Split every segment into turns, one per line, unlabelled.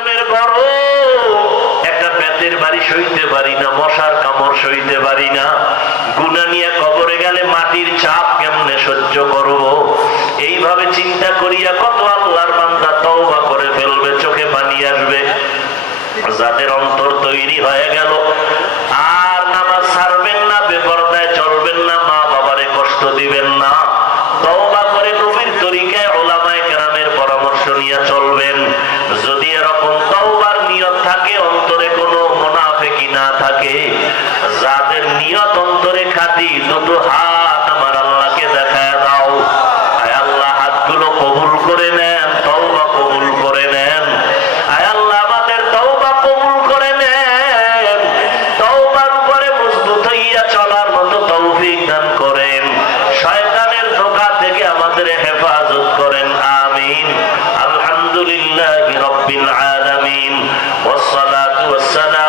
গ্রামের বড়। একটা পেটের বাড়ি সইতে পারি না, মশার কামড় সইতে পারি না। গুনা নিয়ে কবরে গেলে মাটির চাপ কেমনে সহ্য করব? এইভাবে চিন্তা করিয়া কত আল্লাহর বান্দা তওবা করে ফেলবে, চোখে পানি আসবে। যাদের অন্তর তৈরি হয়ে গেল অন্তরে খাঁটি দুটো হাত আমার আল্লাহকে দেখায় দাও আয় আল্লাহ হাতগুলো কবুল করে নেন তওবা কবুল করে নেন আয় আল্লাহ আমাদের তওবা কবুল করে নেন তওবার উপরে মজবুত হইয়া চলার মতো তৌফিক দান করেন শয়তানের ধোঁকা থেকে আমাদের হেফাজত করেন আমিন আলহামদুলিল্লাহি রাব্বিল আলামিন والصلاة والسلام على سيد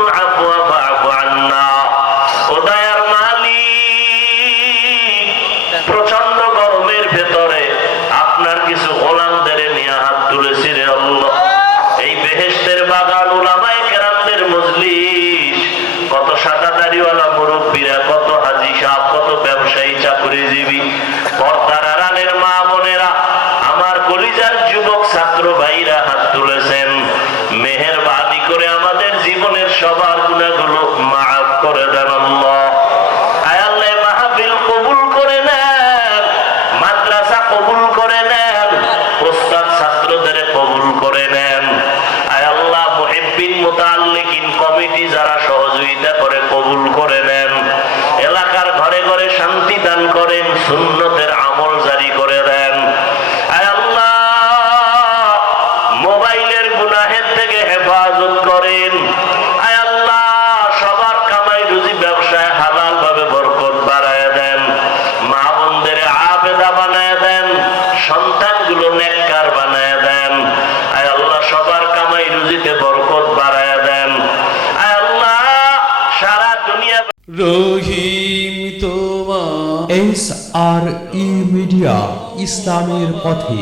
তুলেছি রে আল্লাহ, এই বেহেশতের বাগান উলামায়ে কেরামদের মজলিস। কত সাদা দাড়িওয়ালা মুরব্বীরা, কত হাজি সাহেব, কত ব্যবসায়ী, চাকরিজীবী, পর্দার আড়ালের মা বোনেরা, আমার কলিজার যুবক ছাত্র ভাইরা হাত তুলেছেন। মেহেরবানি করে আমাদের জীবনের সবার গুণাগুলো মাফ করে দেন আল্লাহ আয় আল্লাহ এই মাহফিল কবুল করে নেন মাদ্রাসা কবুল করে নেন ওস্তাদ ছাত্রদের কবুল করে নেন আয় আল্লাহ মুহিব্বিন মুতাআল্লিকিন কমিটি যারা সহযোগিতা করে কবুল করে নেন এলাকার ঘরে ঘরে শান্তি দান করেন সুন্নতের আমল জারি করে দেন আয় আল্লাহ মোবাইলের গুনাহের থেকে হেফাজত করেন আয় আল্লাহ সবার কামাই রুজি ব্যবসায় হালাল ভাবে বরকত বাড়ায় দেন মা বোনদের আবেদা বানায় দেন সন্তানগুলো নেককার বানায় দেন। আয় আল্লাহ সবার কামাই রুজিতে বরকত বাড়ায় দেন। আয় আল্লাহ সারা দুনিয়া
রহিম তোমা এস আর ই মিডিয়া ইসলামের পথে।